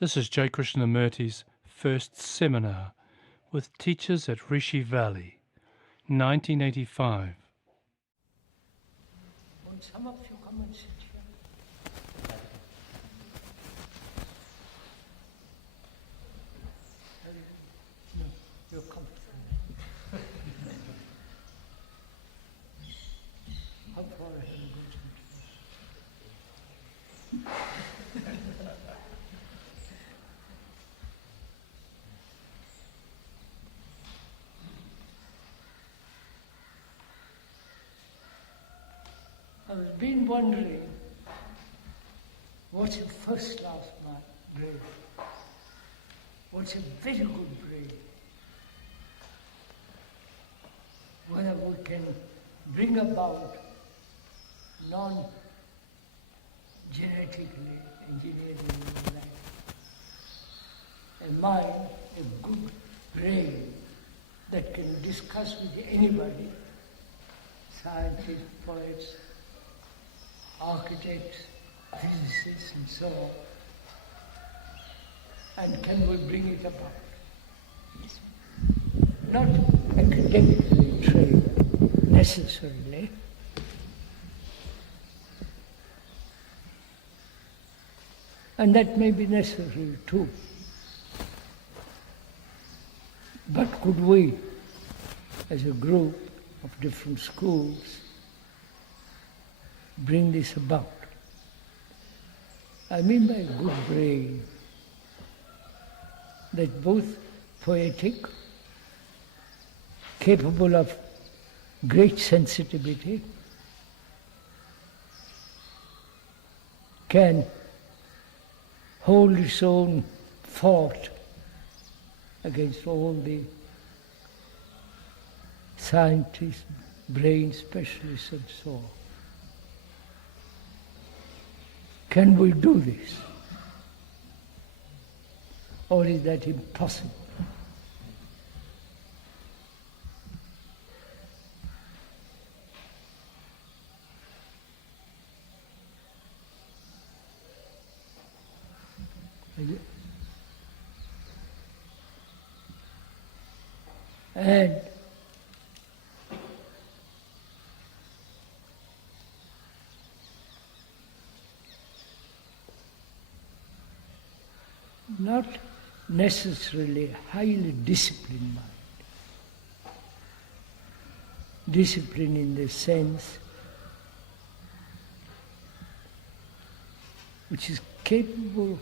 This is J. Krishnamurti's first seminar with teachers at Rishi Valley, 1985. Won't some of you come and sit here? No, you're comfortable. How far have you got? I've been wondering, what's a first-class brain? What's a very good brain? Whether we can bring about non-genetically engineered life. A mind, a good brain that can discuss with anybody, scientists, poets, architects, physicists, and so on. And can we bring it about? Yes. Not academically trained, necessarily. And that may be necessary too. But could we, as a group of different schools, bring this about? I mean by a good brain, that both poetic, capable of great sensitivity, can hold its own fort against all the scientists, brain specialists and so on. Can we do this? Or is that impossible? And not necessarily a highly disciplined mind. Discipline in the sense which is capable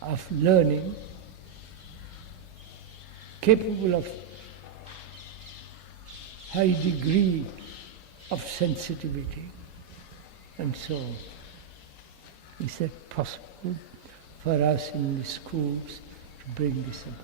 of learning, capable of high degree of sensitivity, and so on. Is that possible for us in the schools to bring this about?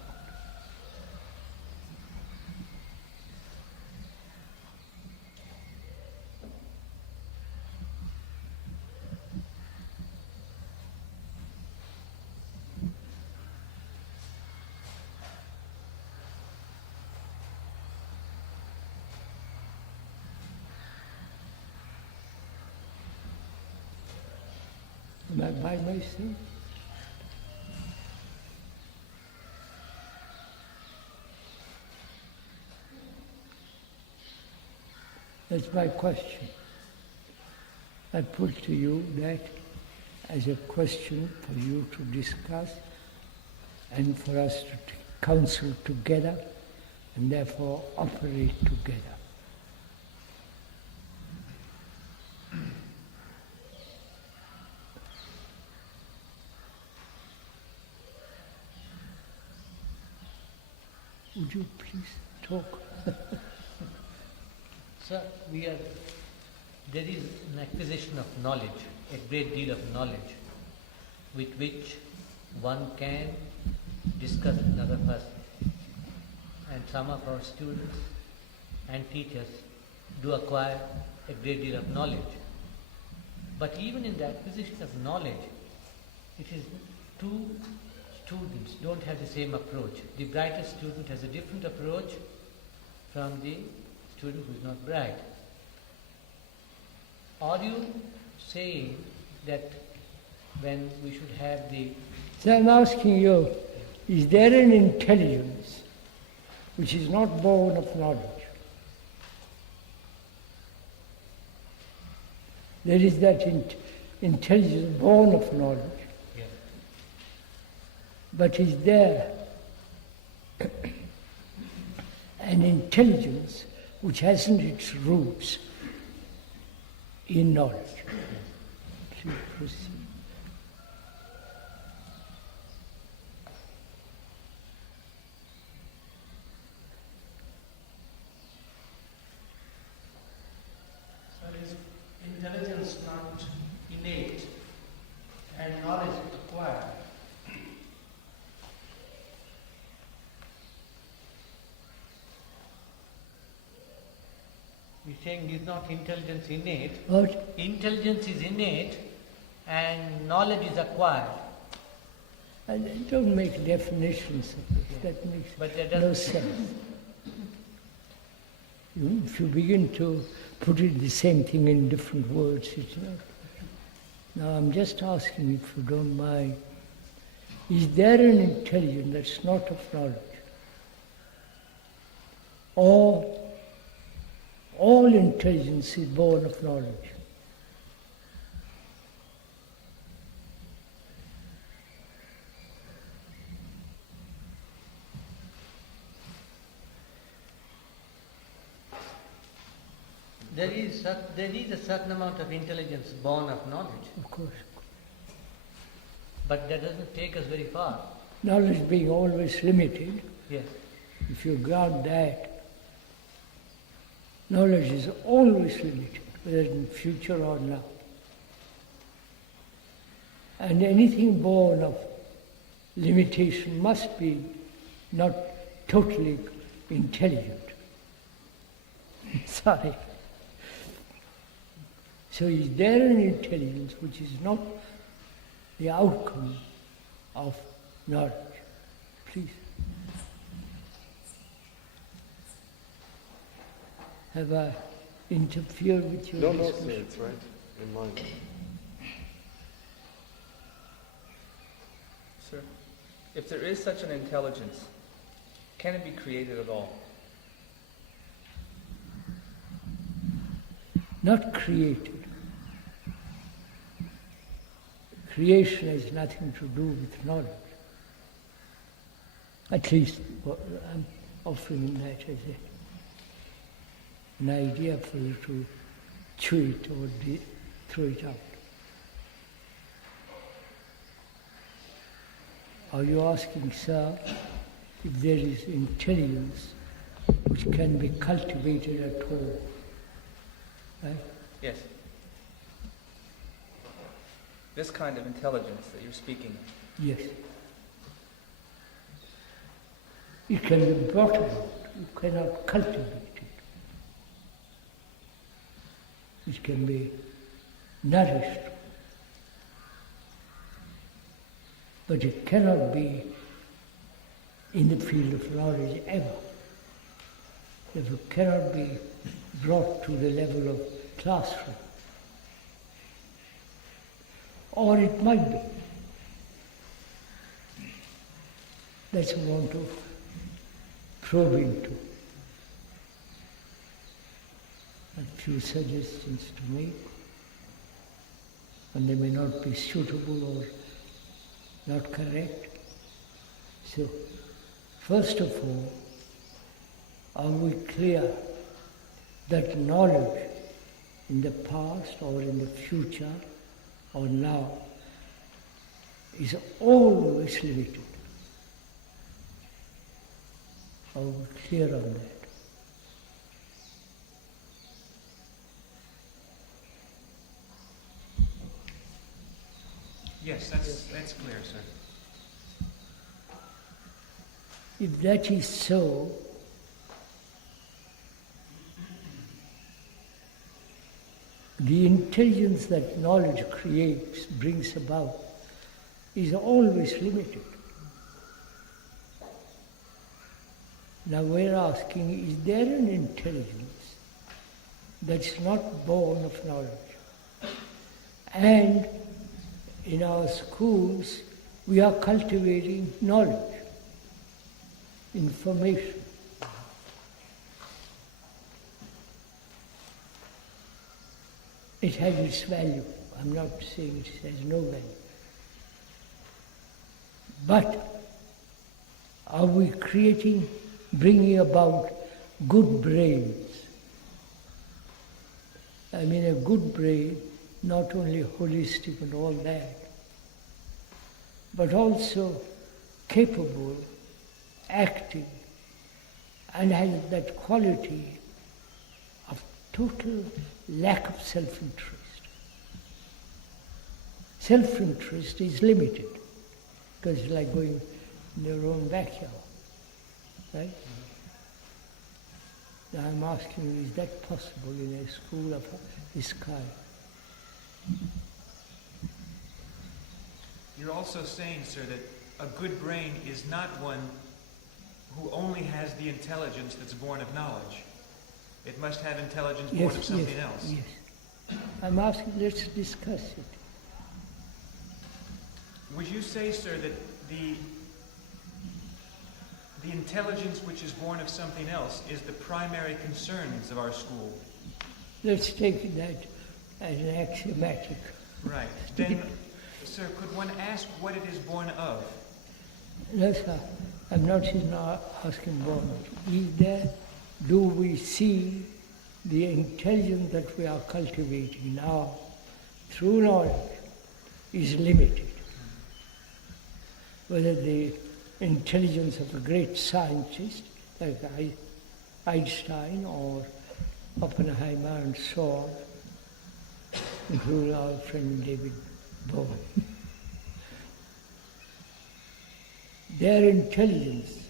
Am I by myself? That's my question. I put to you that as a question for you to discuss and for us to counsel together and therefore operate together. Would you please talk? Sir, there is an acquisition of knowledge, a great deal of knowledge, with which one can discuss with another person. And some of our students and teachers do acquire a great deal of knowledge. But even in the acquisition of knowledge, it is two students don't have the same approach. The brightest student has a different approach from the student who is not bright. Are you saying that when we should have the... So I'm asking you, is there an intelligence which is not born of knowledge? There is that intelligence born of knowledge, Yes. but is there an intelligence which hasn't its roots in knowledge? Please proceed. Is intelligence not innate and knowledge acquired? You're saying is not intelligence innate? What? Intelligence is innate and knowledge is acquired. And don't make definitions of it. That makes But that no doesn't... sense. If you begin to put it the same thing in different words, it's not. Now I'm just asking, if you don't mind, is there an intelligence that's not of knowledge? Or all intelligence is born of knowledge? There is a certain amount of intelligence born of knowledge, Of course. but that doesn't take us very far. Knowledge being always limited, Yes. if you grant that, knowledge is always limited, whether in future or now. And anything born of limitation must be not totally intelligent. Sorry. So is there an intelligence which is not the outcome of knowledge? Please. Have I interfered with your No, discussion? sir, it's right in line. Sir, if there is such an intelligence, can it be created at all? Not created. Creation has nothing to do with knowledge. At least I'm offering that as an idea for you to chew it or throw it out. Are you asking, sir, if there is intelligence which can be cultivated at all? Right? Yes. This kind of intelligence that you're speaking of. Yes. It can be brought about. You cannot cultivate it. It can be nourished. But it cannot be in the field of knowledge ever. It cannot be brought to the level of classroom. Or it might be. That's what I want to probe into. A few suggestions to make, and they may not be suitable or not correct. So, first of all, are we clear that knowledge in the past or in the future or now is always limited? Are we clear on that? Yes, that's clear, sir. If that is so, the intelligence that knowledge creates, brings about, is always limited. Now we're asking, is there an intelligence that's not born of knowledge? And in our schools, we are cultivating knowledge, information. It has its value. I'm not saying it has no value. But are we bringing about good brains? I mean a good brain, not only holistic and all that, but also capable, active, and has that quality of total lack of self-interest. Self-interest is limited, because it's like going in your own backyard, right? Now I'm asking you, is that possible in a school of this kind? You're also saying, sir, that a good brain is not one who only has the intelligence that's born of knowledge. It must have intelligence born of something else. Yes. I'm asking, let's discuss it. Would you say, sir, that the intelligence which is born of something else is the primary concerns of our school? Let's take that as an axiomatic. Right. Then, sir, could one ask what it is born of? No, sir. I'm not asking born. Do we see the intelligence that we are cultivating now through knowledge is limited? Whether the intelligence of a great scientist like Einstein or Oppenheimer and so on, including our friend David Bowie. Their intelligence,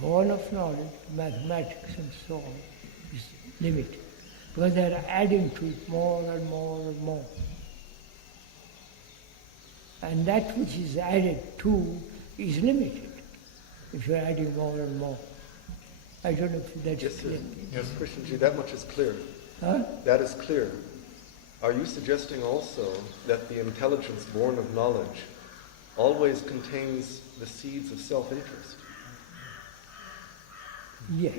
born of knowledge, mathematics and so on, is limited, because they are adding to it more and more and more. And that which is added to is limited, if you're adding more and more. I don't know if that's clear. Yes, Krishnaji, that much is clear. Huh? That is clear. Are you suggesting also that the intelligence born of knowledge always contains the seeds of self-interest? Yes.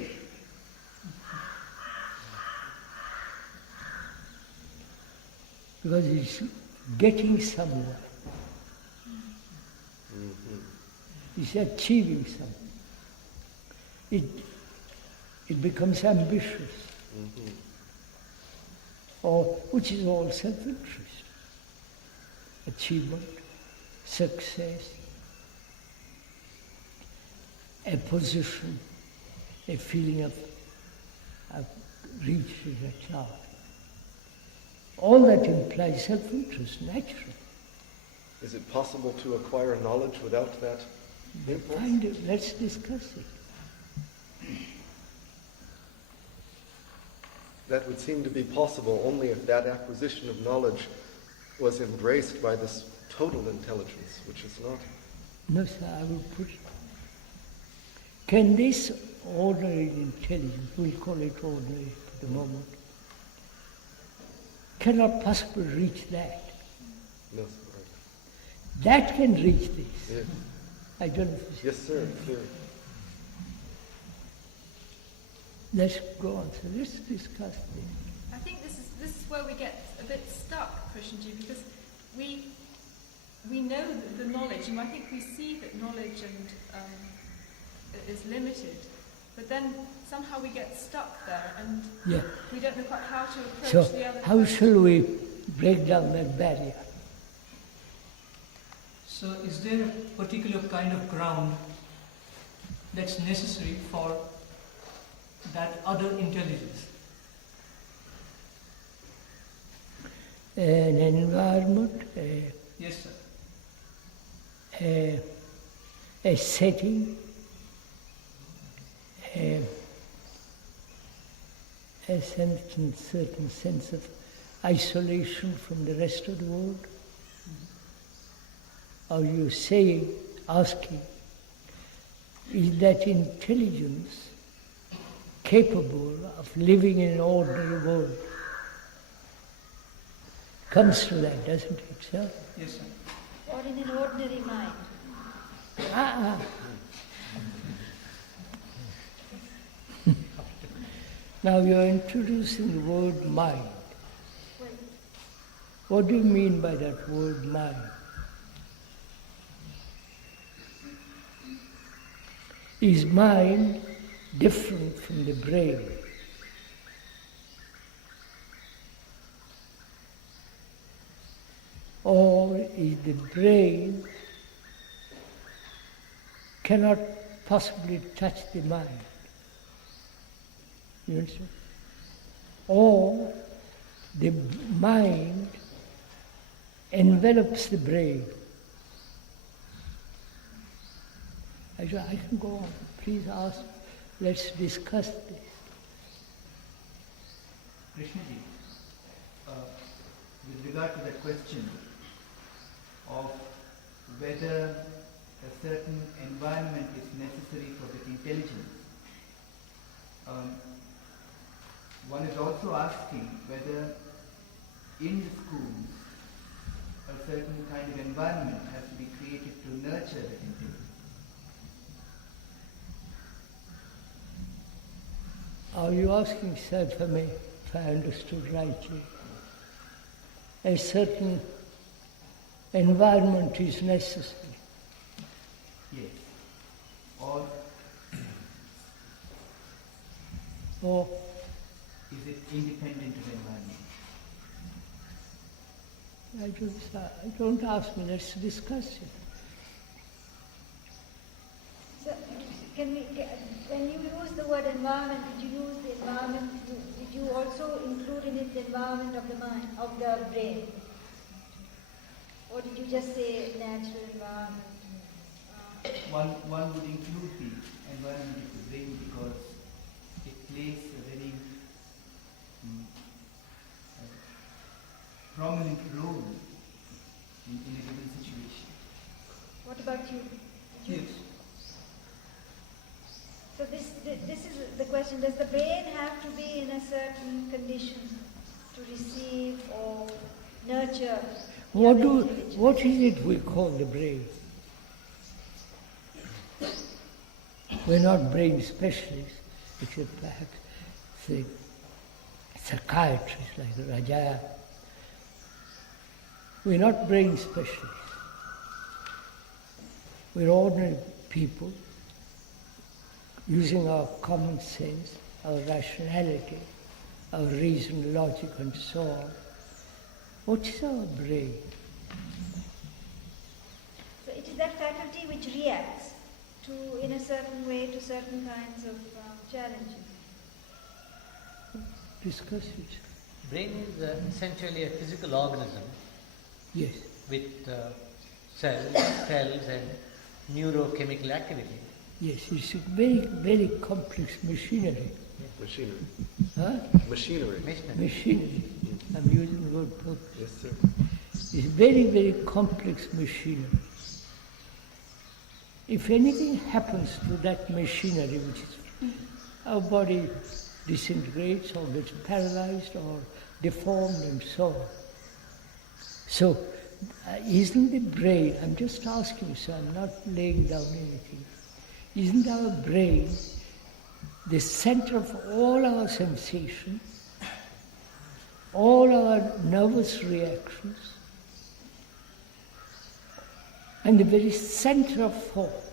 Because it's getting somewhere. It's achieving something. It becomes ambitious, or which is all self-interest. Achievement, success, a position, a feeling of I've reached it at last. All that implies self-interest, naturally. Is it possible to acquire knowledge without that impulse? Let's discuss it. That would seem to be possible only if that acquisition of knowledge was embraced by this total intelligence, which is not. No, sir, I will put it. Can this ordinary intelligence, we'll call it ordinary for the moment, cannot possibly reach that? No, sir. That can reach this. Yes. I don't know if Yes, sir, clear. Let's go on, so let's discuss this. I think this is where we get a bit stuck, Krishnji, because we know the knowledge, and I think we see that knowledge is limited, but then somehow we get stuck there, and we don't know quite how to approach the other. So how shall we break down that barrier? So is there a particular kind of ground that's necessary for that other intelligence? An environment, Yes, sir. a setting, a certain sense of isolation from the rest of the world? Are you asking, is that intelligence capable of living in an ordinary world? Comes to that, doesn't it, sir? Yes, sir. Or in an ordinary mind. Now you are introducing the word mind. What do you mean by that word mind? Is mind different from the brain? Or is the brain cannot possibly touch the mind? You understand? Or the mind envelops the brain. I can go on. Please ask. Let's discuss this. Krishnaji, with regard to that question of whether a certain environment is necessary for the intelligence, one is also asking whether in the schools a certain kind of environment has to be created to nurture the intelligence. Are you asking, sir, for me, if I understood rightly, a certain environment is necessary? Yes. Or is it independent of environment? I don't ask me, let's discuss it. So, when you use the word environment, did you use the environment, did you also include in it the environment of the mind, of the brain? Or did you just say natural environment? One would include the environment of the brain because it plays a very prominent role in a given situation. What about you? Yes. So this is the question, does the brain have to be in a certain condition to receive or nurture? What is it we call the brain? We're not brain specialists, except perhaps say psychiatrists like Raja. We're not brain specialists. We're ordinary people using our common sense, our rationality, our reason, logic and so on. What is our brain? So it is that faculty which reacts to, in a certain way, to certain kinds of challenges. Discuss it. Brain is essentially a physical organism. Yes. With cells and neurochemical activity. Yes, it's a very, very complex machinery. Machinery. Huh? Machinery. Machinery. I'm using the word purpose. Yes, sir. It's very, very complex machinery. If anything happens to that machinery, which is our body disintegrates or gets paralyzed or deformed and so on. So, isn't the brain, I'm just asking, so I'm not laying down anything, isn't our brain the center of all our sensations, all our nervous reactions, and the very center of thought?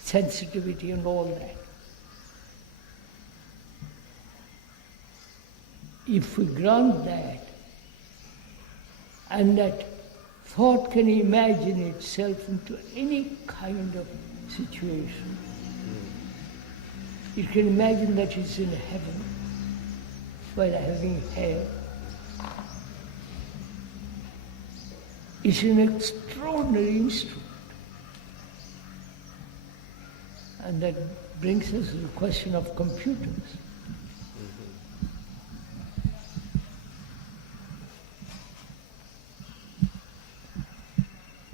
Sensitivity and all that. If we grant that, and that thought can imagine itself into any kind of situation, it can imagine that it's in heaven while having hell. It's an extraordinary instrument. And that brings us to the question of computers.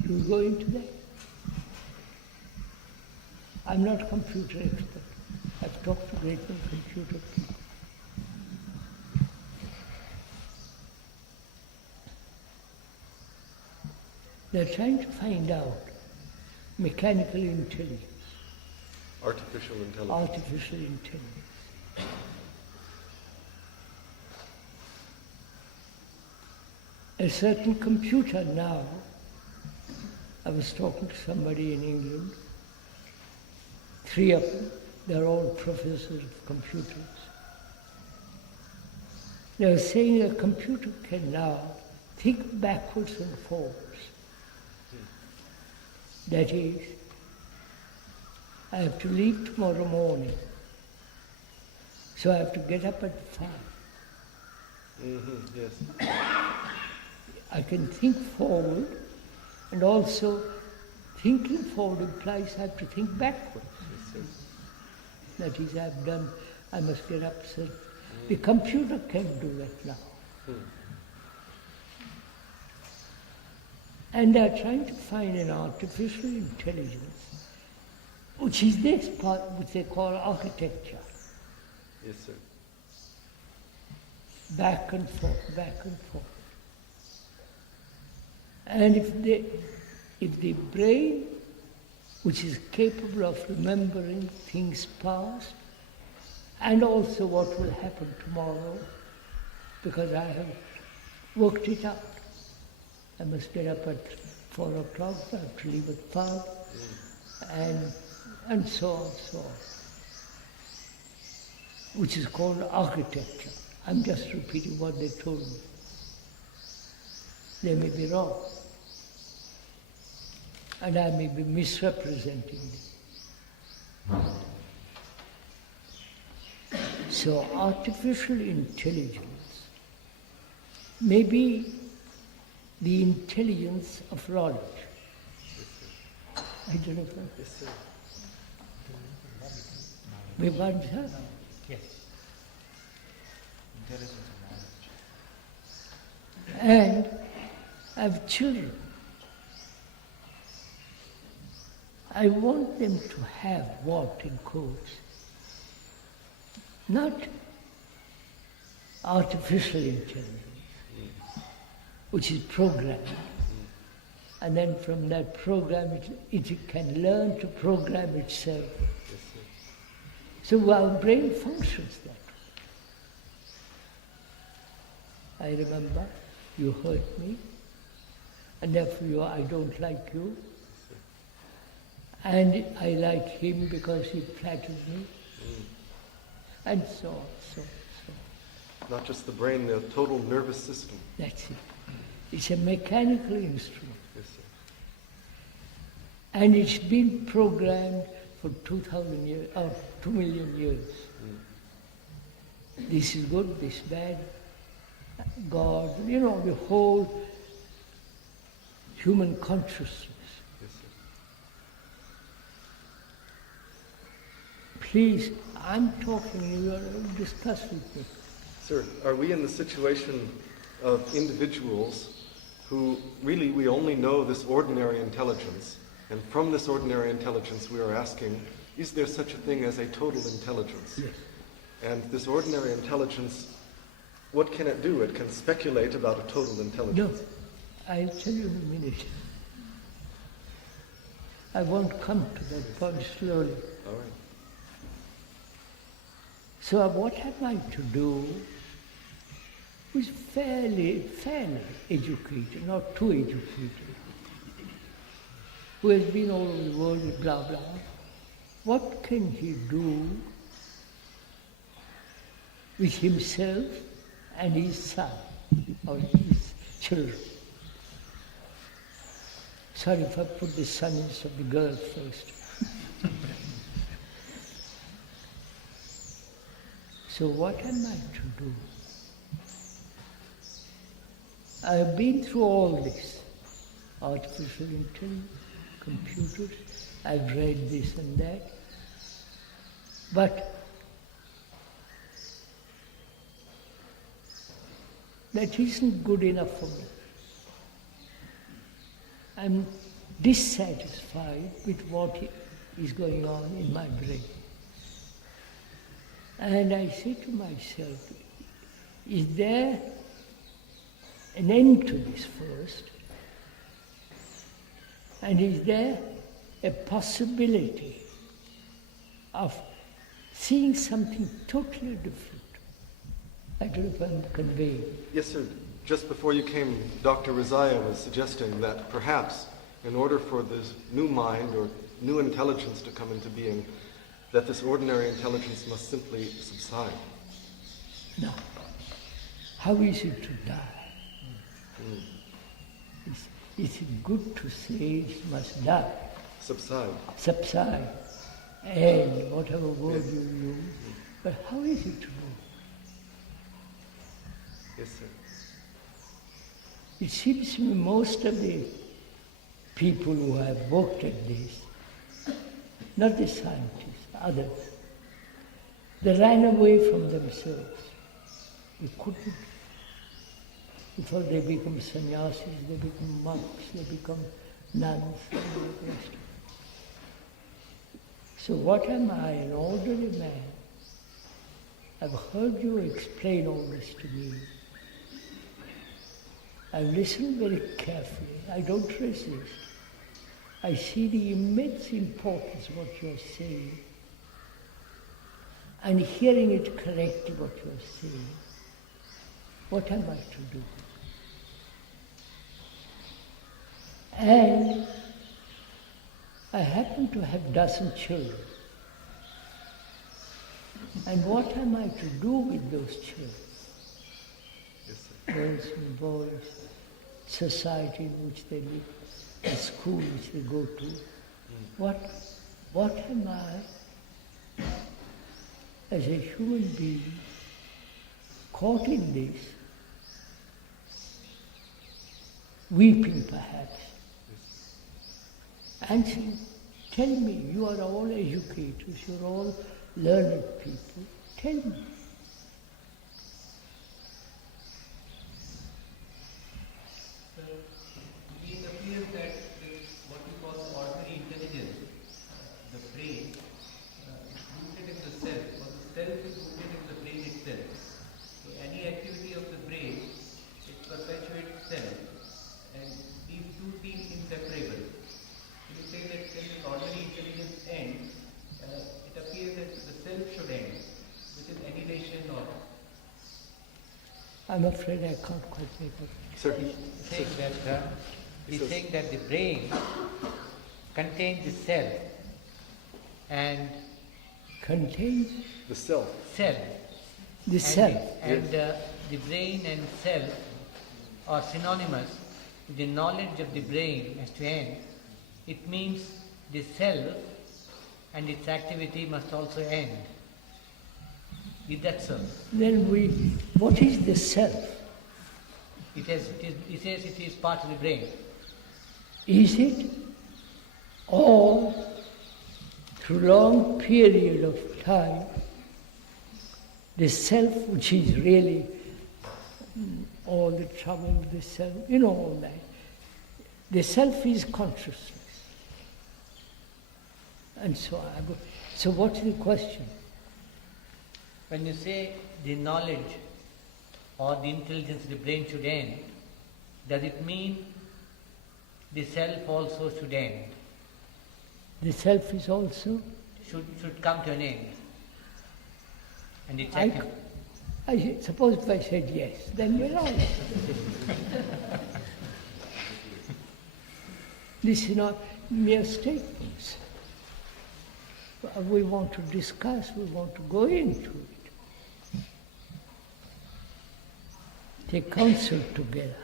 Do we go into that? I'm not a computer expert. I've talked to great many computer people. They're trying to find out mechanical intelligence, Artificial intelligence. artificial intelligence. A certain computer now, I was talking to somebody in England, 3 of them, they're all professors of computers. They were saying a computer can now think backwards and forwards. That is, I have to leave tomorrow morning, so I have to get up at 5. Yes. I can think forward, and also thinking forward implies I have to think backwards. Yes, That is, I must get up. So the computer can do that now. And they're trying to find an artificial intelligence, which is this part which they call architecture. Yes, sir. Back and forth, back and forth. And if the brain, which is capable of remembering things past, and also what will happen tomorrow, because I have worked it out. I must get up at 4 o'clock, I have to leave at 5, and so on, so on. Which is called architecture. I'm just repeating what they told me. They may be wrong. And I may be misrepresenting them. So artificial intelligence may be the intelligence of knowledge. I don't know if Yes, sir. we want her. Yes. Intelligence of knowledge. And I have children. I want them to have what, in quotes, not artificial intelligence, which is programmed. And then from that program, it can learn to program itself. Yes, sir. So our brain functions that way. I remember you hurt me, and therefore I don't like you. And I like him because he flatters me, and so on, so. Not just the brain, the total nervous system. That's it. It's a mechanical instrument. Yes, sir. And it's been programmed for 2,000 years, or 2 million years. This is good, this is bad, God, the whole human consciousness. Yes, sir. Please, I'm talking, you discuss with me. Sir, are we in the situation of individuals who really we only know this ordinary intelligence, and from this ordinary intelligence we are asking, is there such a thing as a total intelligence? Yes. And this ordinary intelligence, what can it do? It can speculate about a total intelligence. No, I'll tell you in a minute. I won't come to that point slowly. All right. So what am I to do who's fairly educated, not too educated, who has been all over the world with blah blah? What can he do with himself and his son or his children? Sorry if I put the son instead of the girl first. So what am I to do? I have been through all this. Artificial intelligence, computers, I've read this and that. But that isn't good enough for me. I'm dissatisfied with what is going on in my brain. And I say to myself, is there an end to this first? And is there a possibility of seeing something totally different? I don't know if I'm conveying. Yes, sir. Just before you came, Dr. Razaya was suggesting that perhaps in order for this new mind or new intelligence to come into being, that this ordinary intelligence must simply subside. No. How is it to die? It's good to say it must die. Subside. Subside. And whatever word you use. But how is it to do? Yes, sir. It seems to me most of the people who have worked at this, not the scientists, others, they ran away from themselves. They couldn't. Before they become sannyasis, they become monks, they become nuns, and all the rest of it. So what am I, an ordinary man? I've heard you explain all this to me. I listen very carefully. I don't resist. I see the immense importance of what you're saying. And hearing it correctly, what you're saying. What am I to do? And I happen to have a dozen children. And what am I to do with those children? Girls and boys, society in which they live, the school which they go to. What am I, as a human being, caught in this, weeping perhaps, and saying, tell me, you are all educators, you're all learned people, tell me. It appears that what we call ordinary intelligence, the brain, is rooted in the self, or the self is rooted in the brain itself. So any activity of the brain, it perpetuates self, and these two seem inseparable. When you say that when the ordinary intelligence ends, it appears that the self should end, which is annihilation or... I'm afraid I can't quite make it. Sir. He's saying that the brain contains the self and contains the self. Self. The self. The brain and self are synonymous. The knowledge of the brain has to end. It means the self and its activity must also end. Is that so? Then what is the self? He says it is part of the brain. Is it? Or through long period of time, the self, which is really all the trouble of the self, all that. The self is consciousness. And so on. So what's the question? When you say the knowledge or the intelligence of the brain should end, does it mean the self also should end? The self is also? Should come to an end. And it's I suppose if I said yes, then you're right. These are not mere statements. We want to discuss, we want to go into it. Take counsel together.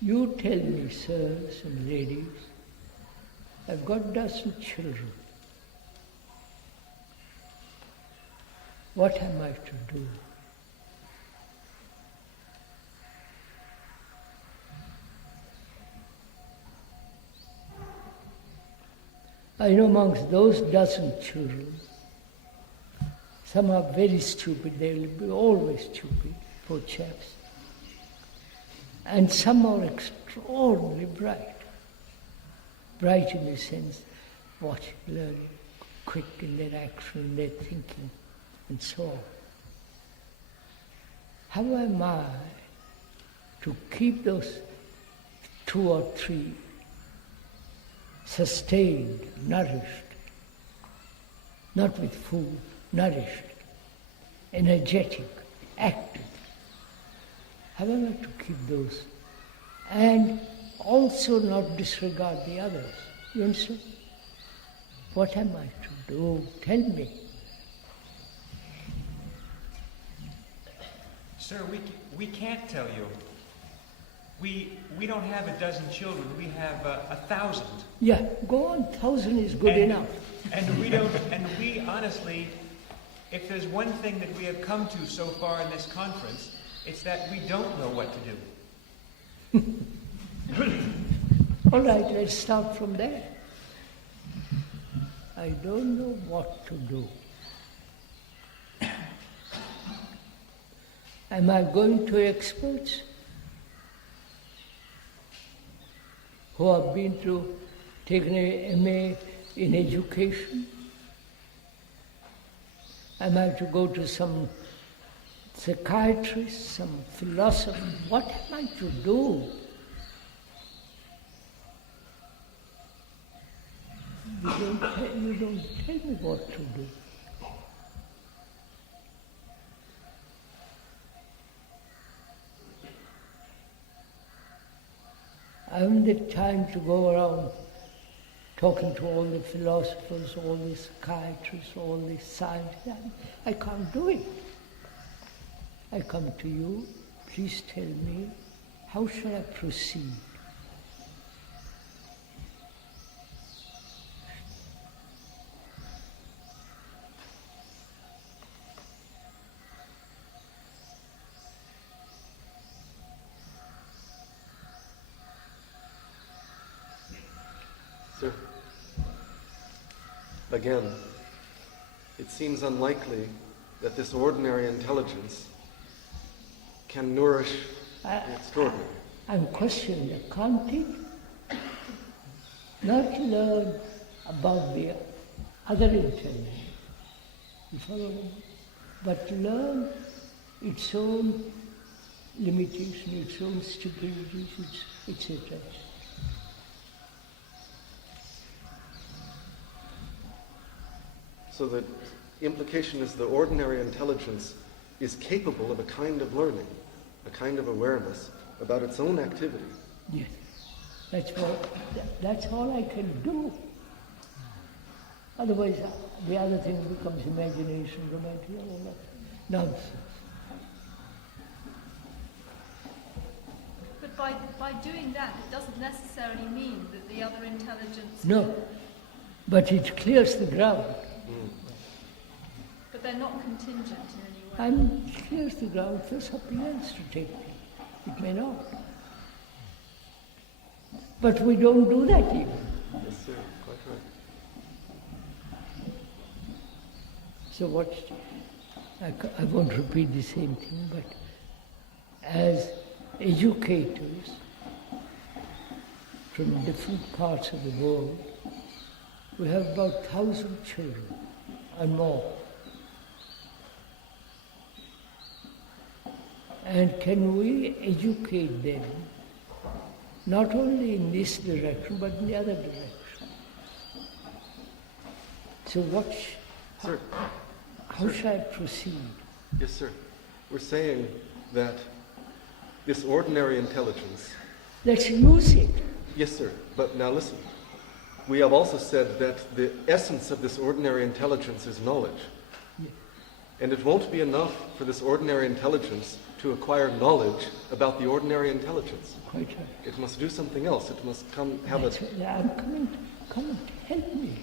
You tell me, sirs and ladies, I've got a dozen children. What am I to do? I know amongst those dozen children, some are very stupid, they'll be always stupid, poor chaps. And some are extraordinarily bright. Bright in the sense, watching, learning, quick in their action, in their thinking, and so on. how am I to keep those 2 or 3 sustained, nourished, not with food, nourished, energetic, active? How am I to keep those? And also not disregard the others. You understand? What am I to do? Tell me. Sir, we can't tell you. We don't have a dozen children. We have 1,000. Yeah, go on. 1,000 is good enough. And we don't. And we honestly, if there's one thing that we have come to so far in this conference, it's that we don't know what to do. All right, let's start from there. I don't know what to do. Am I going to experts who have been to taken an MA in education? Am I to go to some psychiatrist, some philosopher? What am I to do? You don't tell me what to do. I haven't the time to go around talking to all the philosophers, all the psychiatrists, all the scientists. I can't do it. I come to you, please tell me, how shall I proceed? Sir, again, it seems unlikely that this ordinary intelligence can nourish the extraordinary. I'm questioning the content, not learn about the other intelligence, you follow me? But learn its own limitation, its own stupidities, etc. So the implication is the ordinary intelligence is capable of a kind of learning, a kind of awareness about its own activity. Yes, that's all I can do. Otherwise, the other thing becomes imagination, romantic, all that nonsense. But by doing that, it doesn't necessarily mean that the other intelligence... No, but it clears the ground. But they're not contingent in any way. And clears the ground for something else to take place. It may not. But we don't do that even. Yes, sir, quite right. So I won't repeat the same thing, but as educators from different parts of the world, we have about 1,000 children and more. And can we educate them not only in this direction but in the other direction? So how shall I proceed? Yes, sir. We're saying that this ordinary intelligence... Let's use it. Yes, sir. But now listen. We have also said that the essence of this ordinary intelligence is knowledge. Yes. And it won't be enough for this ordinary intelligence to acquire knowledge about the ordinary intelligence. Quite right. It must do something else. It must come I'm coming. Come and help me.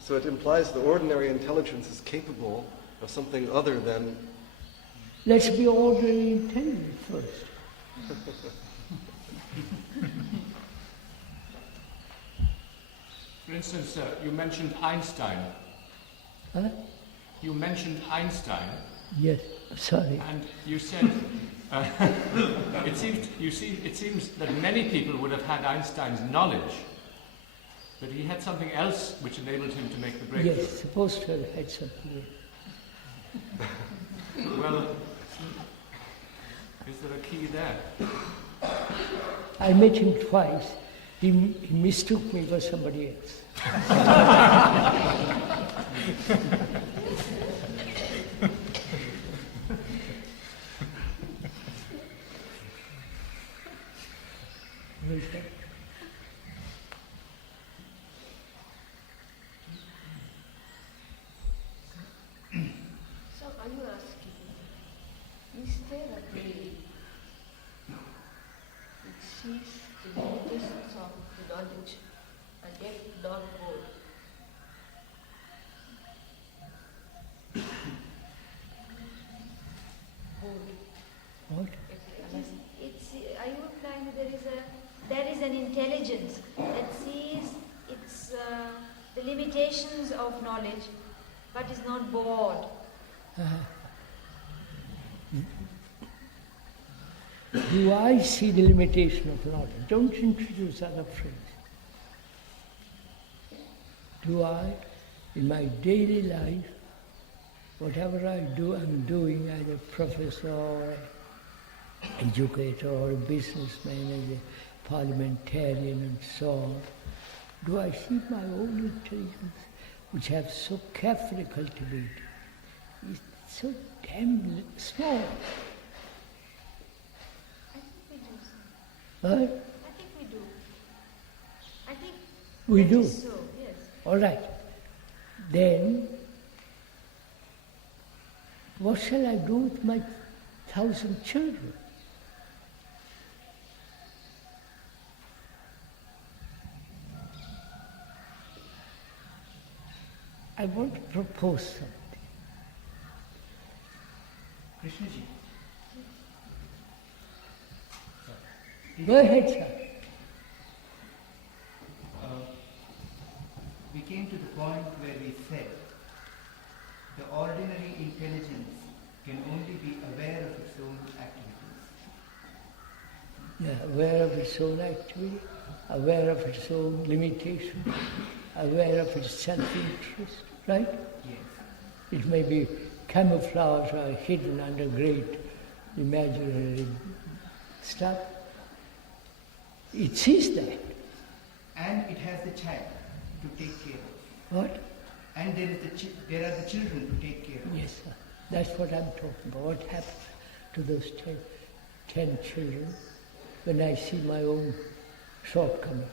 So it implies the ordinary intelligence is capable of something other than... Let's be ordinary intelligent first. For instance, you mentioned Einstein. Huh? You mentioned Einstein. Yes, sorry. And you said, it seems that many people would have had Einstein's knowledge, but he had something else which enabled him to make the breakthrough. Yes, supposed to have had something. Well, is there a key there? I met him twice. He mistook me for somebody else. So are you asking, is there a way which sees the limitations of the knowledge and yet not bored? What? Are you implying that there is an intelligence that sees the limitations of knowledge but is not bored? Do I see the limitation of knowledge? Don't introduce other phrases. Do I, in my daily life, whatever I do, I'm doing as a professor or an educator or a businessman, as a parliamentarian and so on, do I see my own intelligence, which I have so carefully cultivated, is so damn small? I think we do, sir. Huh? I think we do. I think We that do? is so, yes. All right. Then, what shall I do with my 1,000 children? I want to propose something. Krishnaji. Go ahead, sir. We came to the point where we said the ordinary intelligence can only be aware of its own activities. Yeah, aware of its own activity, aware of its own limitation, aware of its self-interest, right? Yes. It may be camouflaged or hidden under great imaginary stuff. It sees that. And it has the child to take care of. What? And there are the children to take care of. Yes, sir. That's what I'm talking about. What happens to those 10 children when I see my own shortcomings?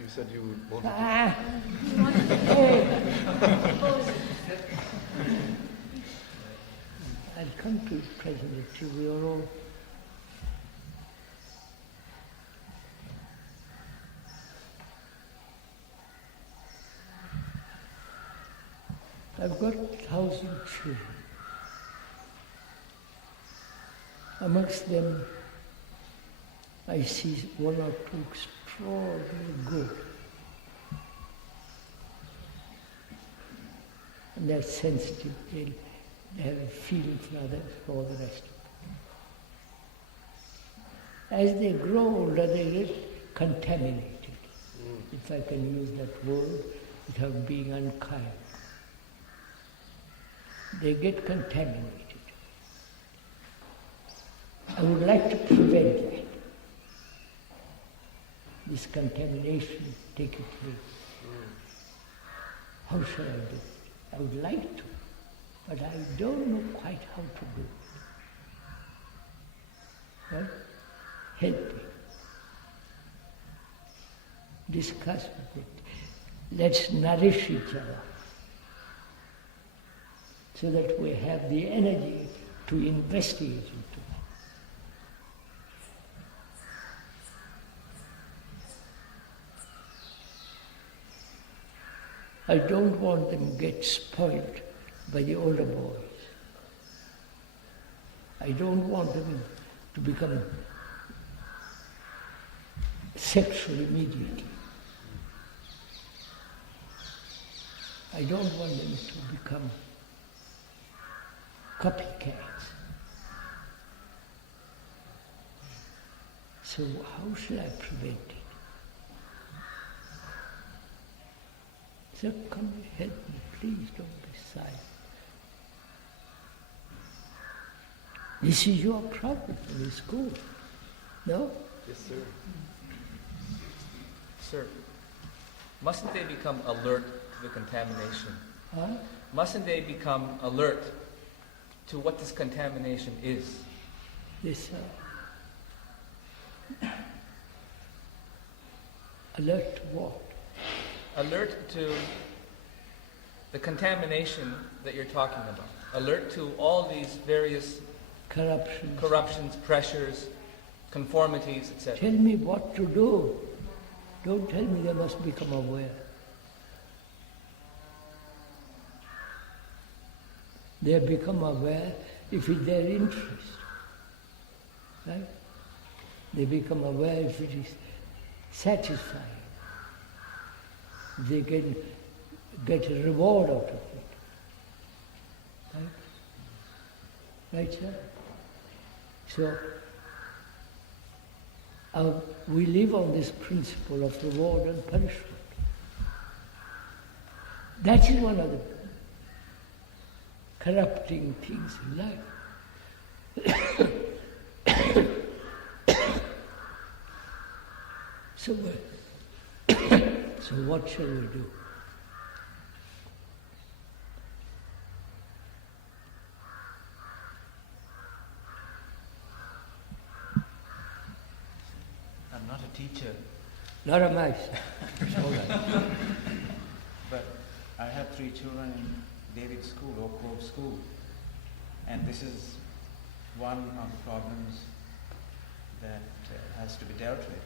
You said you wanted to... I'll come to it presently. We are all... I've got 1,000 children. Amongst them, I see one or two extraordinarily good. And they're sensitive, they have a feeling for others, for all the rest of it. As they grow older, they get contaminated, if I can use that word without being unkind. They get contaminated. I would like to prevent that. This contamination taking place. How shall I do it? I would like to, but I don't know quite how to do it. Right? Help me. Discuss with it. Let's nourish each other so that we have the energy to investigate into it. I don't want them to get spoiled by the older boys. I don't want them to become sexually mediated. I don't want them to become copycats. So how shall I prevent it? So come help me, please don't be silent. This is your problem in the school, no? Yes, sir. Sir, mustn't they become alert to the contamination? Huh? Mustn't they become alert to what this contamination is? Yes, sir. Alert to what? Alert to the contamination that you're talking about. Alert to all these various corruptions, pressures, conformities, etc. Tell me what to do. Don't tell me they must become aware. They become aware if it's their interest. Right? They become aware if it is satisfying. They can get a reward out of it. Right? Right, sir? So, we live on this principle of reward and punishment. That is one of the corrupting things in life. So what shall we do? I'm not a teacher. Not a mouse. But I have 3 children in David School, Oak Grove School. And this is one of the problems that has to be dealt with.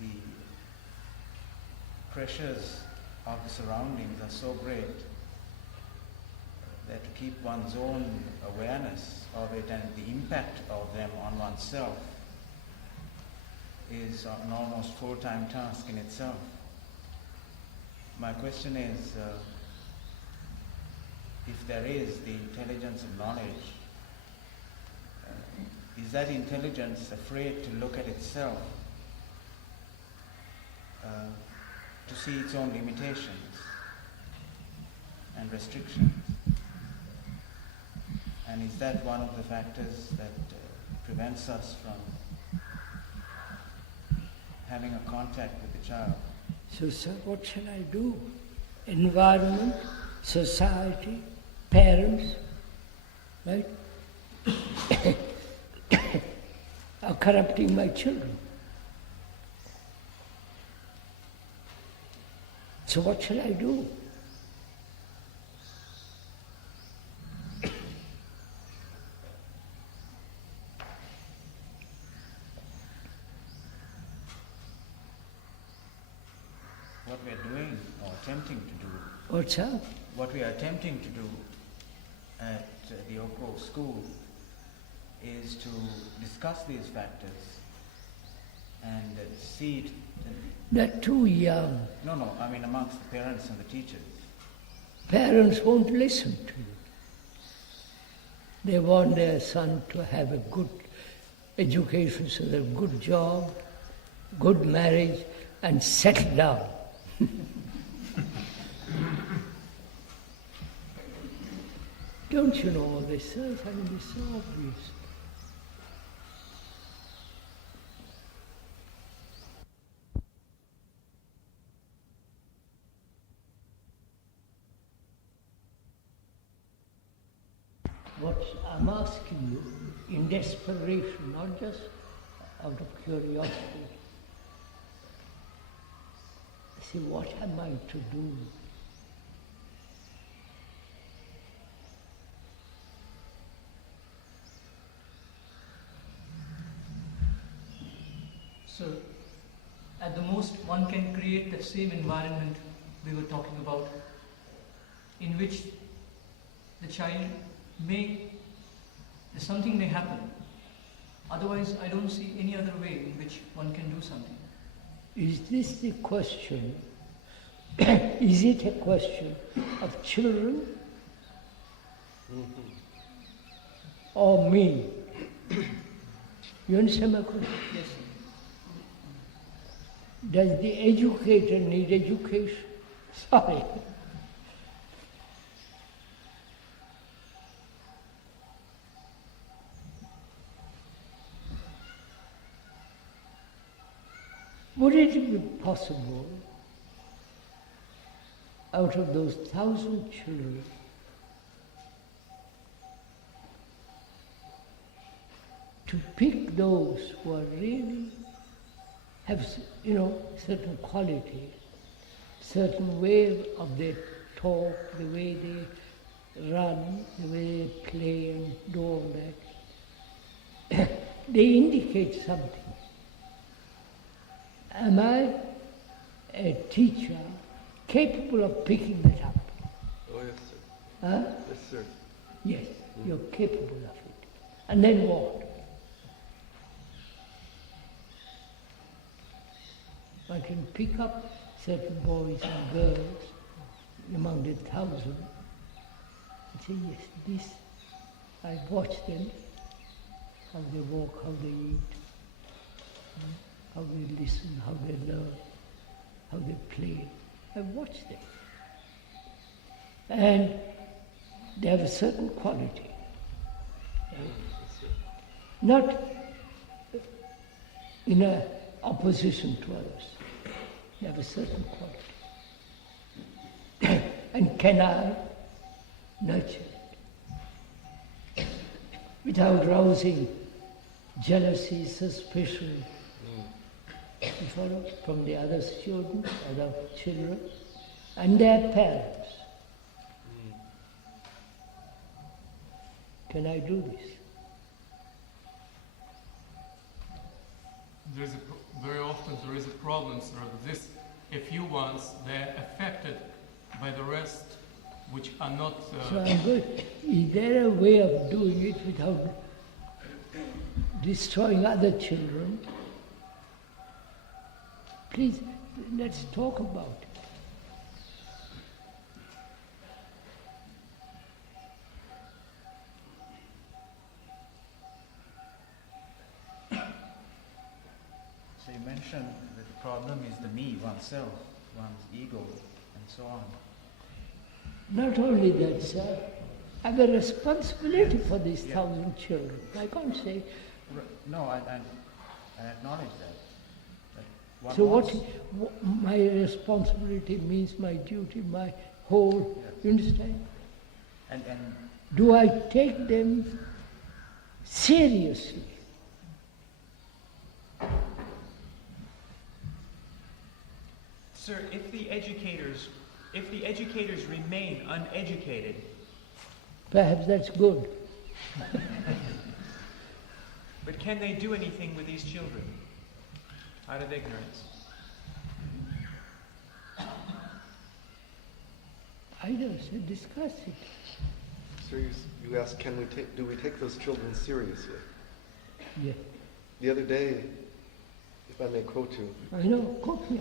The pressures of the surroundings are so great that to keep one's own awareness of it and the impact of them on oneself is an almost full-time task in itself. My question is, if there is the intelligence of knowledge, is that intelligence afraid to look at itself, to see its own limitations and restrictions? And is that one of the factors that prevents us from having a contact with the child? So, sir, what shall I do? Environment, society, parents, right, are corrupting my children. So what shall I do? What we are doing or attempting to do. What's that? What we are attempting to do at the Oak Grove School is to discuss these factors and see it. They're too young. No, I mean amongst the parents and the teachers. Parents won't listen to you. They want their son to have a good education, so they have a good job, good marriage, and settle down. Don't you know all this, sir? I mean, it's so obvious. What I'm asking you, in desperation, not just out of curiosity, see, what am I to do? So, at the most, one can create the same environment we were talking about, in which the child something may happen. Otherwise, I don't see any other way in which one can do something. Is this the question? Is it a question of children or me? You understand my question? Yes. Does the educator need education? Sorry. Would it be possible, out of those 1,000 children, to pick those who are really have, certain quality, certain way of their talk, the way they run, the way they play and do all that, they indicate something. Am I, a teacher, capable of picking that up? Oh, yes, sir. Huh? Yes, sir. Yes, you're capable of it. And then what? I can pick up certain boys and girls among the 1,000 and say, yes, this, I watch them, how they walk, how they eat, how they listen, how they learn, how they play. I watch them. And they have a certain quality. Not in a opposition to others. They have a certain quality. And can I nurture it without rousing jealousy, suspicion, you follow, from the other students, other children, and their parents? Can I do this? Very often there is a problem, sir. This, a few ones, they're affected by the rest, which are not. So I'm good. Is there a way of doing it without destroying other children? Please, let's talk about it. So you mentioned that the problem is the me, oneself, one's ego, and so on. Not only that, sir, I have a responsibility for these 1,000 children. I can't say. No, I acknowledge that. So what my responsibility means, my duty, my whole, you understand? And do I take them seriously? Sir, if the educators remain uneducated, perhaps that's good. but can they do anything with these children out of ignorance? I don't say discuss it. Sir, you asked, do we take those children seriously? Yes. The other day, if I may quote you. I know, quote me.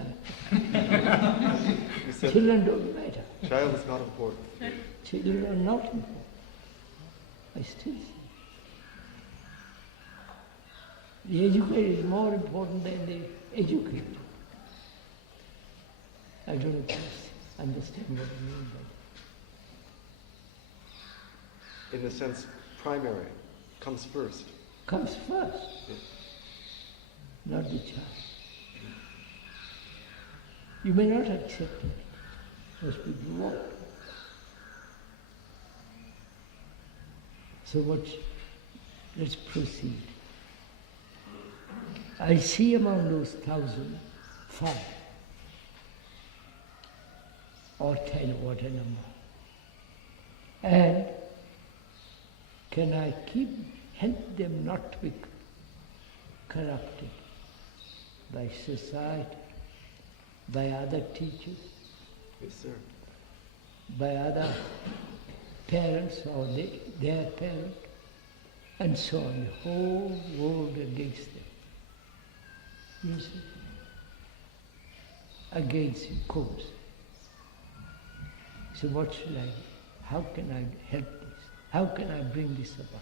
You said, children don't matter. Child is not important. Children are not important. I still say. The educator is more important than the educator. I don't know if you understand what I mean by that. In the sense, primary comes first. Comes first, Yes. not the child. You may not accept it. Most people won't. So let's proceed. I see among those 1,000, 5 or 10, what a number. And can I help them not to be corrupted by society, by other teachers, Yes, sir. by other parents or their parent, and so on, the whole world against them. You see? Against the cause. So what should I do? How can I help this? How can I bring this about?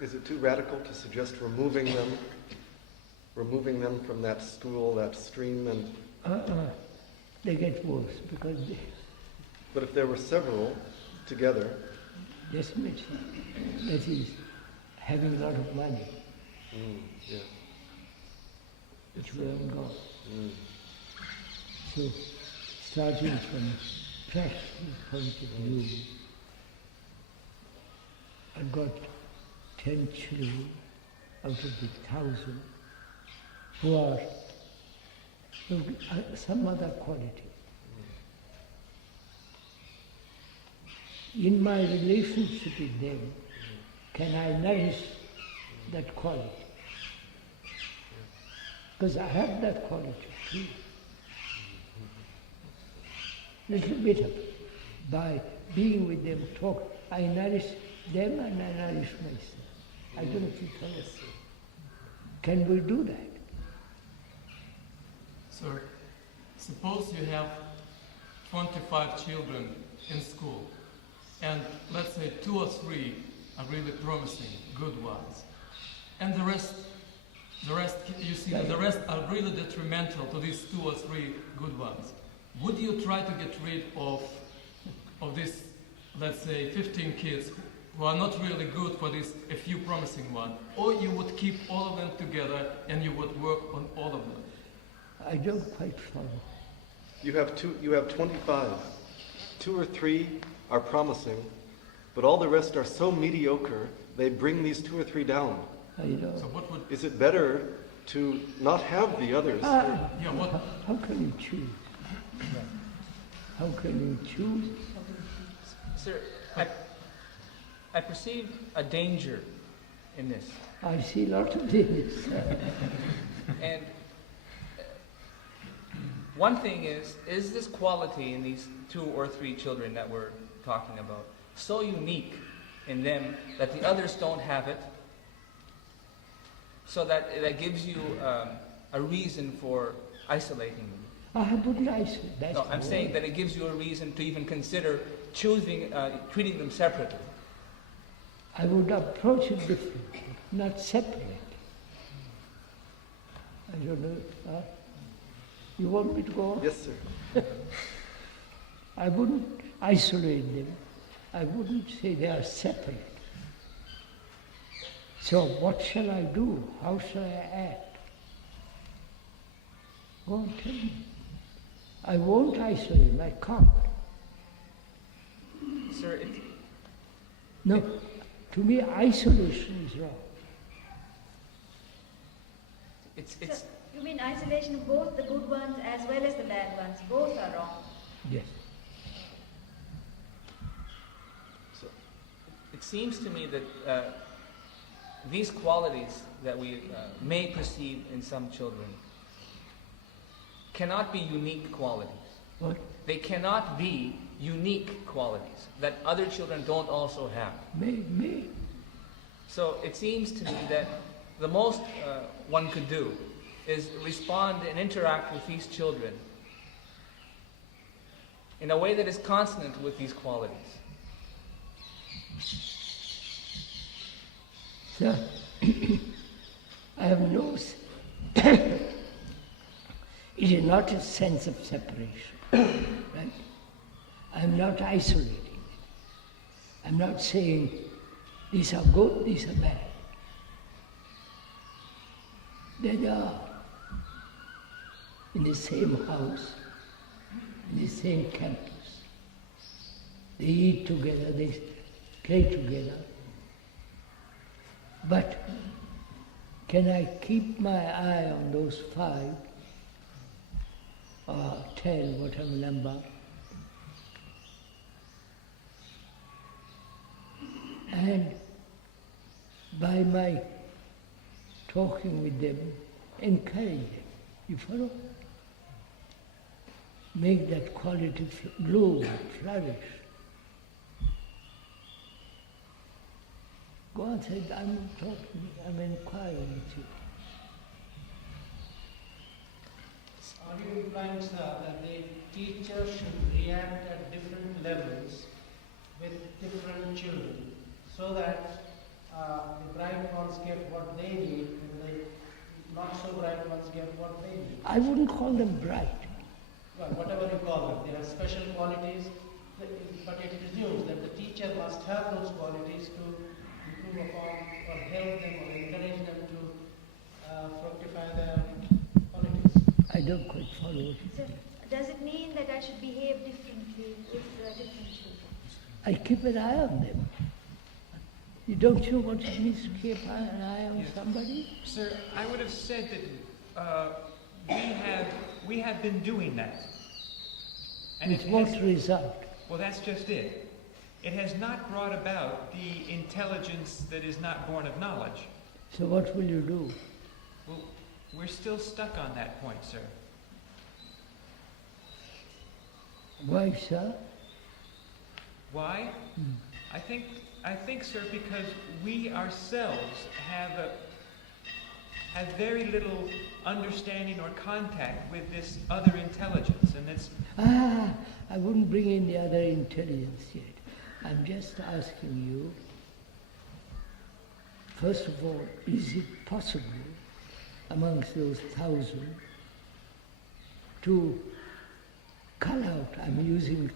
Is it too radical to suggest removing them from that school, that stream, and... They get worse because they... But if there were several together... Just mention, that is, having a lot of money. Yeah. Which we haven't got. So, starting from practical point of view, I've got 10 children out of the 1,000 who are some other quality. In my relationship with them, can I nourish that quality? Because I have that quality too. Little bit of it. By being with them, talk, I nourish them and I nourish myself. I don't know if you follow. Can we do that? Sir, suppose you have 25 children in school, and let's say 2 or 3 are really promising, good ones, and the rest you see, the rest are really detrimental to these 2 or 3 good ones. Would you try to get rid of this, let's say, 15 kids who are not really good for this a few promising ones, or you would keep all of them together and you would work on all of them? I don't quite follow. You have 25. 2 or 3 are promising, but all the rest are so mediocre, they bring these 2 or 3 down. I know. So what would... Is it better to not have the others? How can you choose? How can you choose? Sir, I perceive a danger in this. I see a lot of dangers. And one thing is this quality in these 2 or 3 children that we're talking about so unique in them that the others don't have it, so that gives you a reason for isolating them? I wouldn't isolate. No, I'm saying that it gives you a reason to even consider choosing, treating them separately. I would approach it differently, not separate. I don't know. You want me to go on? Yes, sir. I wouldn't isolate them. I wouldn't say they are separate. So what shall I do? How shall I act? Go on, tell me. I won't isolate them. I can't. Sir, No, to me isolation is wrong. It's You mean isolation of both the good ones as well as the bad ones? Both are wrong. Yes. It seems to me that these qualities that we may perceive in some children cannot be unique qualities. What? They cannot be unique qualities that other children don't also have. Me. So it seems to me that the most one could do is respond and interact with these children in a way that is consonant with these qualities. Sir, I have no... it is not a sense of separation, right? I'm not isolating it. I'm not saying these are good, these are bad. They are in the same house, in the same campus. They eat together, they play together. But can I keep my eye on those 5 or 10, whatever number, and by my talking with them, encourage them? You follow? Make that quality bloom, flourish. God said, I'm talking, I'm inquiring with you. Are you implying, sir, that the teacher should react at different levels with different children, so that the bright ones get what they need, and the not so bright ones get what they need. I wouldn't call them bright. Well, whatever you call them, they have special qualities, but it presumes that the teacher must have those qualities to improve upon or help them or encourage them to fructify their qualities. I don't quite follow it. So, does it mean that I should behave differently with different children? I keep an eye on them. You don't know what it means to keep an eye on somebody? Sir, I would have said that we have been doing that. And With what result? Well, that's just it. It has not brought about the intelligence that is not born of knowledge. So what will you do? Well, we're still stuck on that point, sir. Why, sir? Why? I think, sir, because we ourselves have very little understanding or contact with this other intelligence, and it's... I wouldn't bring in the other intelligence yet. I'm just asking you, first of all, is it possible amongst those 1,000 to cull out, I'm using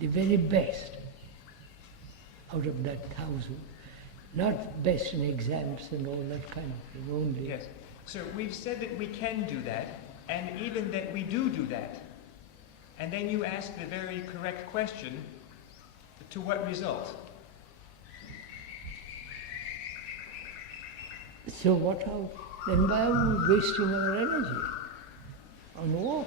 the very best out of that 1,000, not best in exams and all that kind of thing only. Yes. Sir, we've said that we can do that, and even that we do that. And then you ask the very correct question, to what result? So then why are we wasting our energy? On what?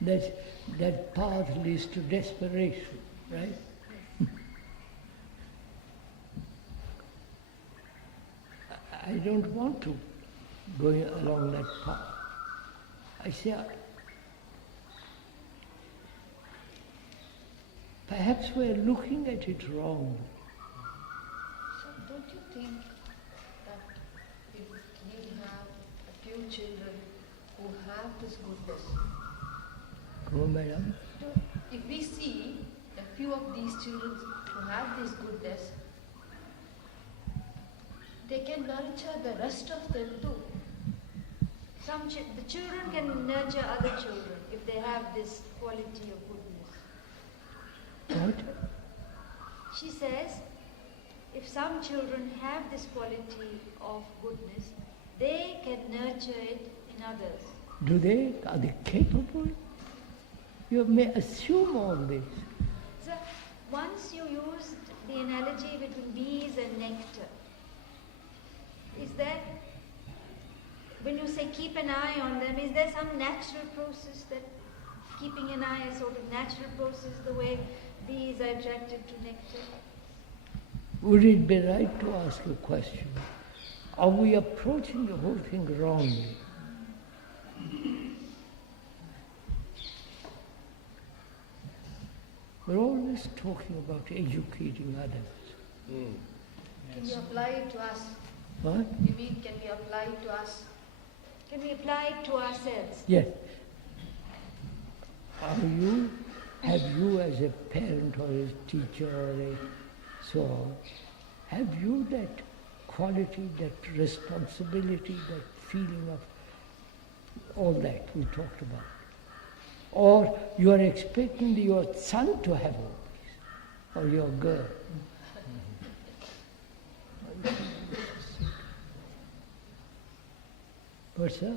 That path leads to desperation, right? I don't want to go along that path. I say, perhaps we're looking at it wrong. So don't you think that if we have a few children who have this goodness, Come on, madam. if we see a few of these children who have this goodness, they can nurture the rest of them too. The children can nurture other children if they have this quality of goodness. What? She says, if some children have this quality of goodness, they can nurture it in others. Do they? Are they capable? You may assume all this. So once you used the analogy between bees and nectar, is there, when you say keep an eye on them, is there some natural process that keeping an eye is sort of natural process, the way bees are attracted to nectar? Would it be right to ask a question? Are we approaching the whole thing wrongly? We're always talking about educating others. can we apply it to us? What? You mean, can we apply it to us? Can we apply it to ourselves? Yes. Have you as a parent or a teacher or a so on, have you that quality, that responsibility, that feeling of all that we talked about? Or you are expecting your son to have all this, or your girl? What's that?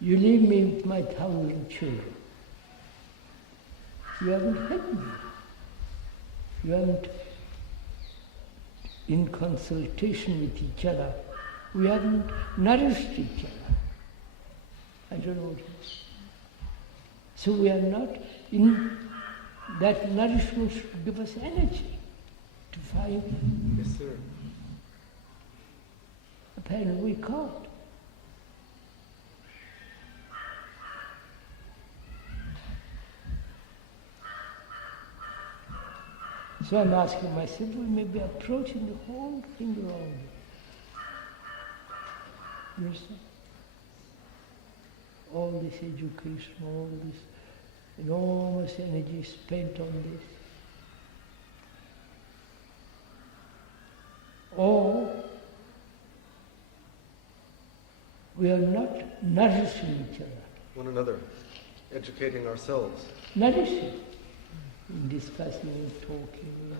You leave me with my 1,000 children. You haven't helped me. You haven't, in consultation with each other, we haven't nourished each other. I don't know what it is. So we are not in that nourishment should give us energy to find. Yes, sir. Apparently we can't. So I'm asking myself, we may be approaching the whole thing wrongly. You understand? All this education, all this enormous energy spent on this. Or we are not nourishing each other. One another, educating ourselves. Nourishing. In discussing and talking and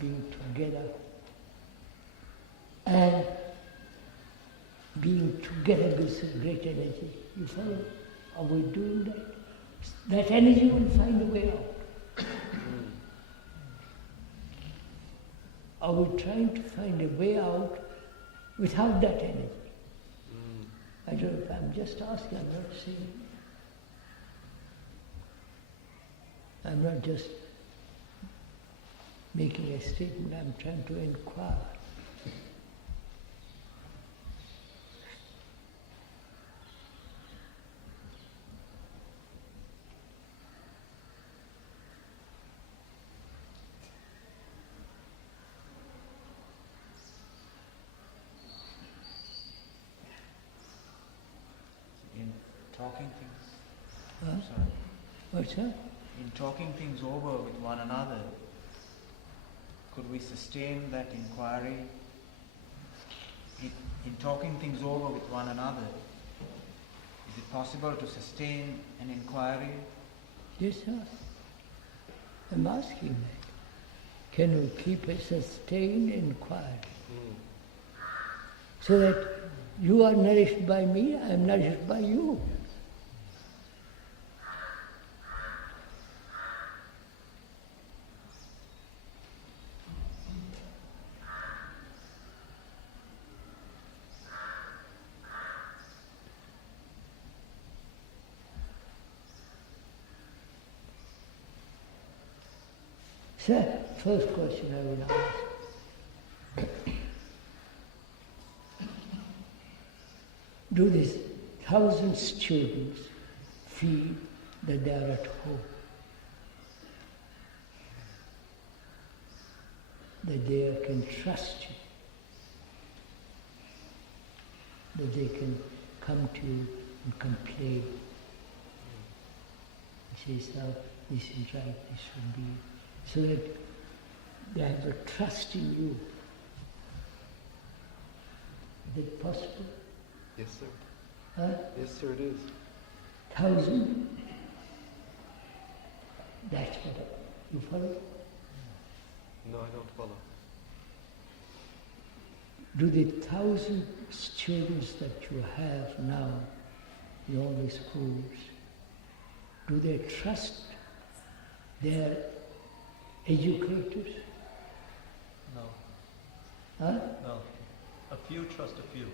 being together. And being together gives a great energy. You follow? Are we doing that? That energy will find a way out. Are we trying to find a way out without that energy? I don't know, I'm just asking, I'm not saying. I'm not just making a statement, I'm trying to inquire. In talking things, Huh? sorry. What's that? In talking things over with one another, could we sustain that inquiry? In talking things over with one another, is it possible to sustain an inquiry? Yes, sir. I'm asking that. Can we keep a sustained inquiry? So that you are nourished by me, I am nourished by you. Sir, first question I would ask. Do these 1,000 students feel that they are at home? That they can trust you? That they can come to you and complain? And say, "Sir, this is right, this should be." So that they have a trust in you. Is it possible? Yes, sir. Huh? Yes, sir, it is. 1,000? That's what you follow? No, I don't follow. Do the 1,000 students that you have now in all the schools, do they trust their educators? No. Huh? No. A few trust a few.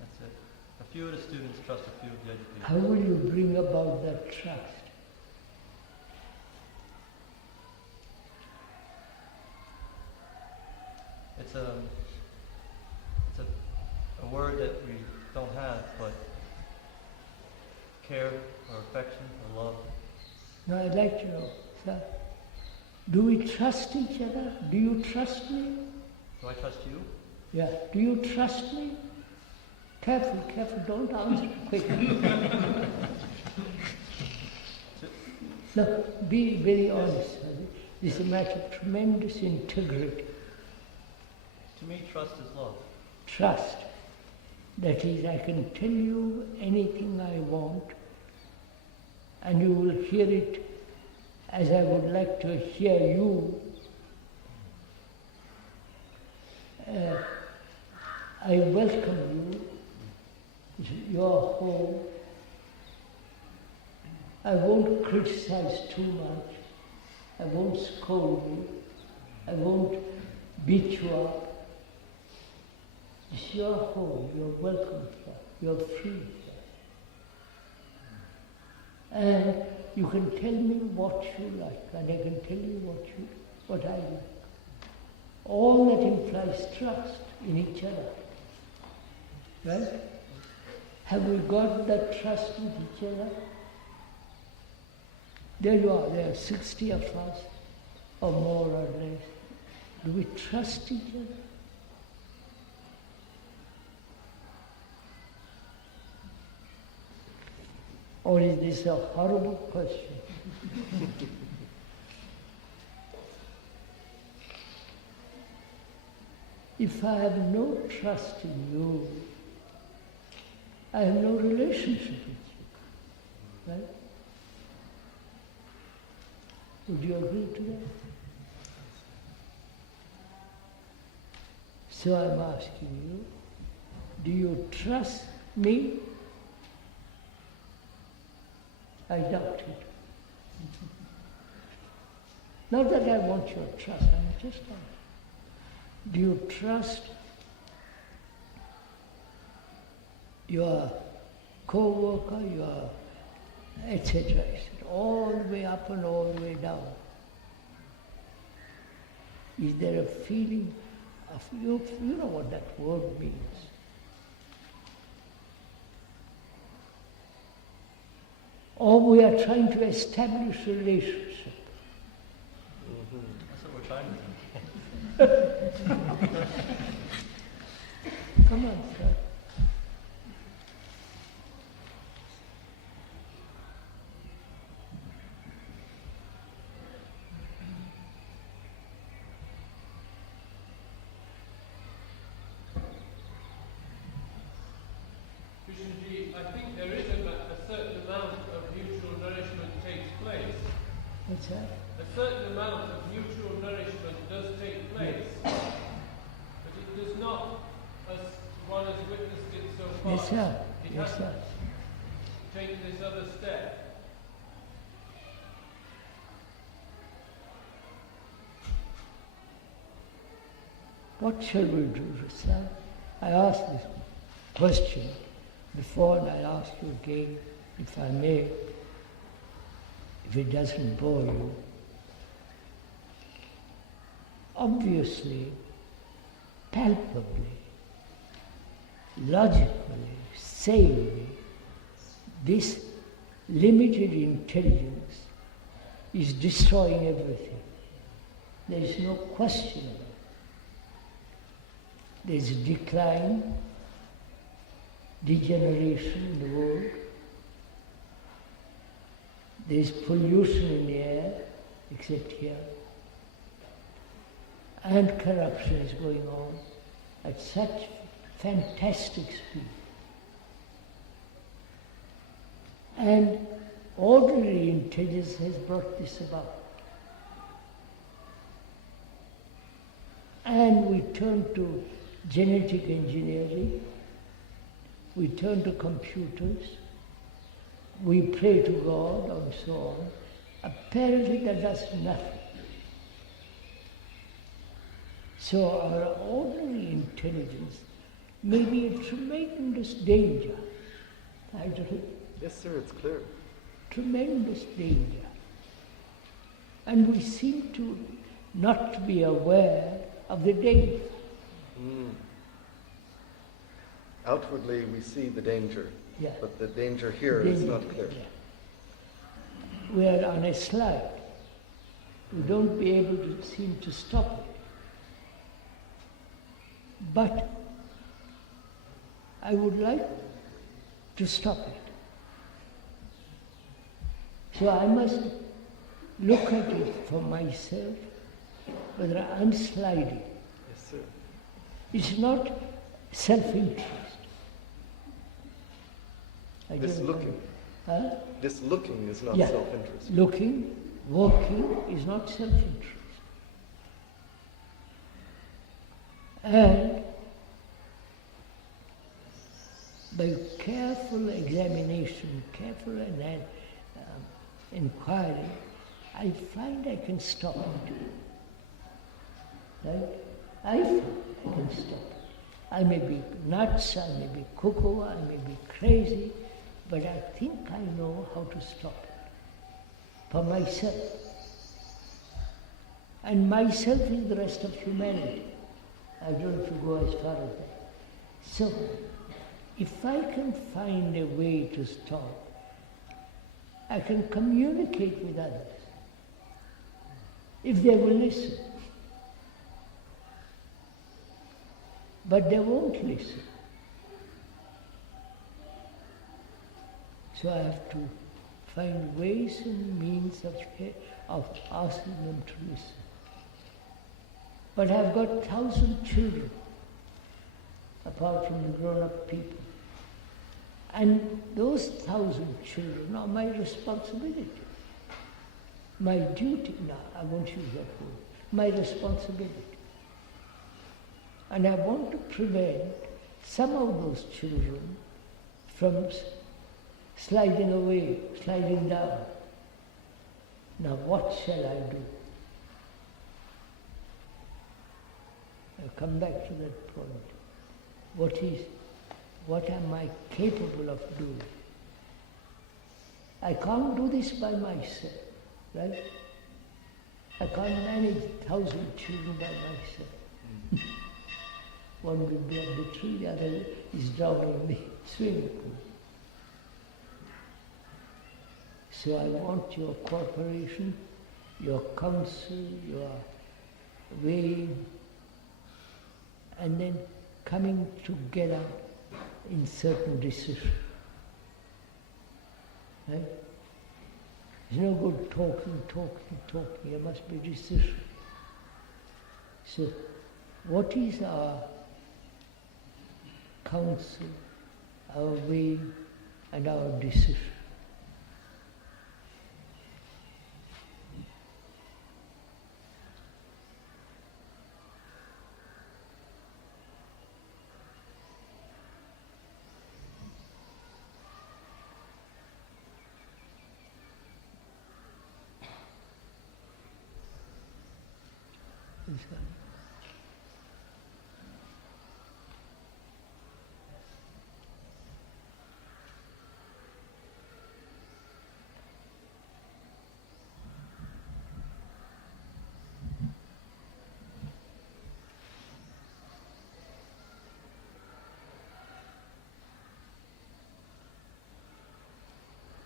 That's it. A few of the students trust a few of the educators. How will you bring about that trust? It's a word that we don't have, but care or affection or love. Now I'd like to know, sir, do we trust each other? Do you trust me? Do I trust you? Yeah. Do you trust me? Careful, careful, don't answer quickly. No, be very honest. This is a matter of tremendous integrity. To me, trust is love. Trust. That is, I can tell you anything I want, and you will hear it as I would like to hear you. I welcome you. Your home. I won't criticize too much. I won't scold you. I won't beat you up. It's your home. You're welcome, sir. You're free, sir. And you can tell me what you like, and I can tell you what I like. All that implies trust in each other. Right? Have we got that trust with each other? There you are, there are 60 of us. or more or less? Do we trust each other? Or is this a horrible question? If I have no trust in you, I have no relationship with you. Right? Would you agree to that? So I'm asking you, do you trust me? I doubt it. Not that I want your trust, I'm just asking. Do you trust your co-worker, your etc., all the way up and all the way down? Is there a feeling of, you know what that word means? Or we are trying to establish a relationship? That's what we're trying to do. Come on, sir. Krishnaji, I think there is a certain amount of mutual nourishment takes place. What's that? A certain amount of mutual nourishment does take place, but it does not, as one has witnessed it so far. Yes, sir. It Yes, has sir. to take this other step. What shall we do, sir? I asked this question before, and I ask you again, if I may, if it doesn't bore you. Obviously, palpably, logically, sanely, this limited intelligence is destroying everything. There is no question about it. There is decline, degeneration in the world. There is pollution in the air, except here. And corruption is going on at such fantastic speed. And ordinary intelligence has brought this about. And we turn to genetic engineering, we turn to computers, we pray to God and so on. Apparently that does nothing. So our ordinary intelligence may be a tremendous danger. I don't. Yes, sir, it's clear. Tremendous danger. And we seem to not be aware of the danger. Outwardly we see the danger, Yeah. but the danger here is not clear. Yeah. We are on a slide. We don't be able to seem to stop it. But I would like to stop it. So I must look at it for myself, whether I'm sliding. Yes, sir. It's not self-interest. This looking. Huh? This looking is not Yeah. self-interest. Looking, walking is not self-interest. And by careful examination, careful inquiry, I find I can stop it. Right? I find I can stop it. I may be nuts, I may be cuckoo, I may be crazy, but I think I know how to stop it for myself. And myself is the rest of humanity. I don't have to go as far as that. So, if I can find a way to stop, I can communicate with others. if they will listen. But they won't listen. So I have to find ways and means of asking them to listen. But I've got 1,000 children, apart from the grown-up people. And those 1,000 children are my responsibility. My duty, now I won't use that word, my responsibility. And I want to prevent some of those children from sliding away, sliding down. Now what shall I do? I'll come back to that point. What am I capable of doing? I can't do this by myself, right? I can't manage 1,000 children by myself. One will be up the tree, the other is drowning in the swimming pool. So I want your cooperation, your counsel, your way, and then coming together in certain decisions. Right? It's no good talking. There must be decision. So, what is our counsel, our way, and our decision?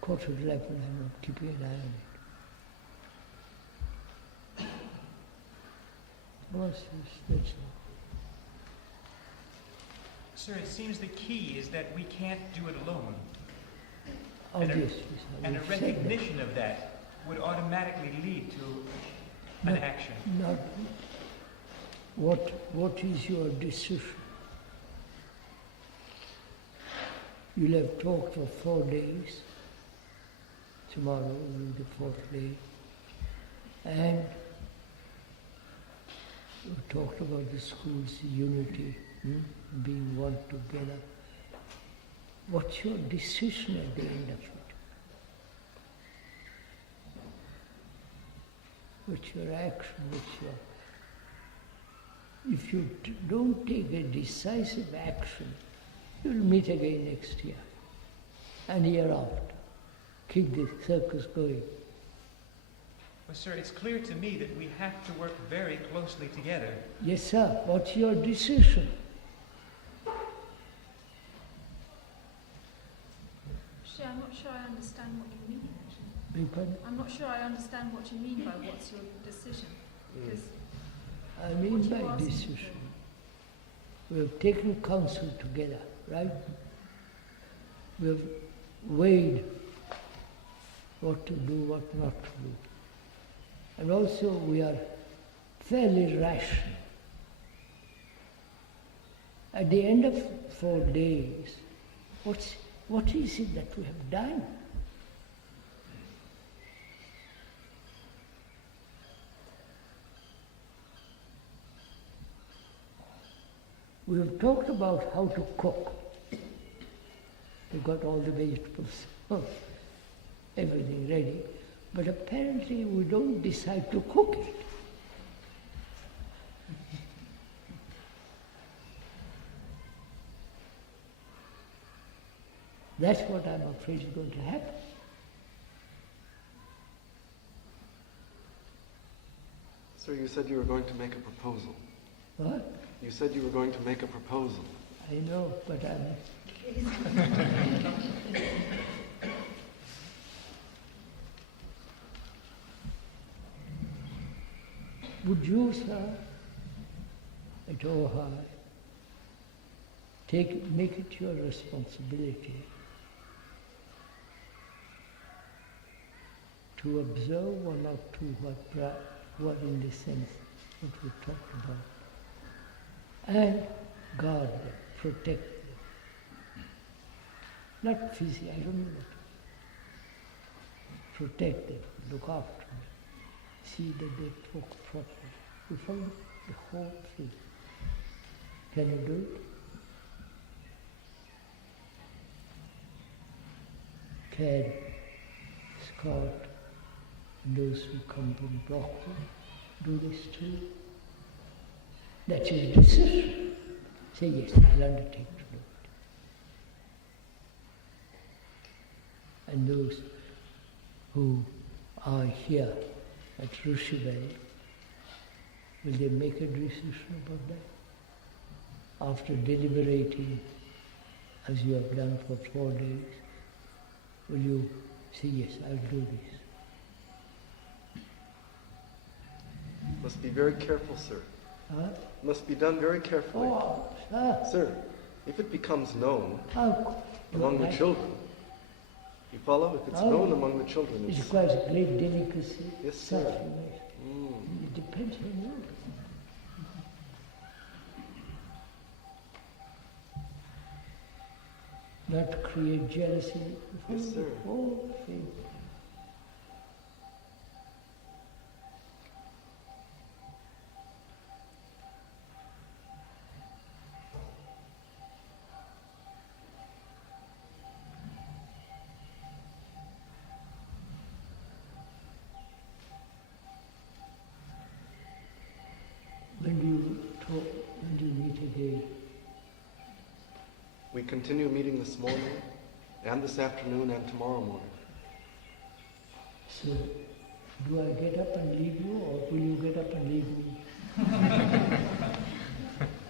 Quarter to 11, I'm not keeping an eye on it. That's all. Sir, it seems the key is that we can't do it alone. Obviously, and a recognition of that would automatically lead to an action. Not what is your decision? You'll have talked for 4 days. Tomorrow will be the 4th day. And we talked about the school's unity, being one together. What's your decision at the end of it? What's your action? If you don't take a decisive action, you'll meet again next year and year after. Keep the circus going. Well, sir, it's clear to me that we have to work very closely together. Yes, sir. What's your decision? Actually, I'm not sure I understand what you mean. Pardon? I'm not sure I understand what you mean by what's your decision. Because I mean by decision. We have taken counsel together, right? We have weighed what to do, what not to do. And also we are fairly rational. At the end of 4 days, what is it that we have done? We have talked about how to cook. We've got all the vegetables, everything ready, but apparently we don't decide to cook it. That's what I'm afraid is going to happen. So you said you were going to make a proposal. What? You said you were going to make a proposal. I know, but I'm... would you, sir, at Ohio, make it your responsibility to observe one or two what in the sense what we talked about, and guard them, protect them. Not physically, I don't know what. Protect them, look after them, see that they talk properly. You follow the whole thing. Can you do it? Can Scott and those who come from Brockwood do this too? That's his decision. Say yes, I'll undertake to do it. And those who are here at Rishi Valley, will they make a decision about that? After deliberating, as you have done for 4 days, will you say, yes, I'll do this? Must be very careful, sir. Huh? Must be done very carefully. Oh, sir. Sir, if it becomes known How? among the children, you follow? If it's known among the children, it's quite a great delicacy. Yes, sir. It depends on you. Not create jealousy. Yes, sir. The whole thing. When do you talk? When do you meet again? We continue meeting this morning, and this afternoon, and tomorrow morning. So, do I get up and leave you, or will you get up and leave me?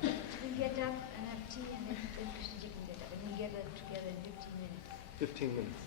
We'll get up and have tea, and then Krishnaji can get up, and we'll gather together in 15 minutes. 15 minutes.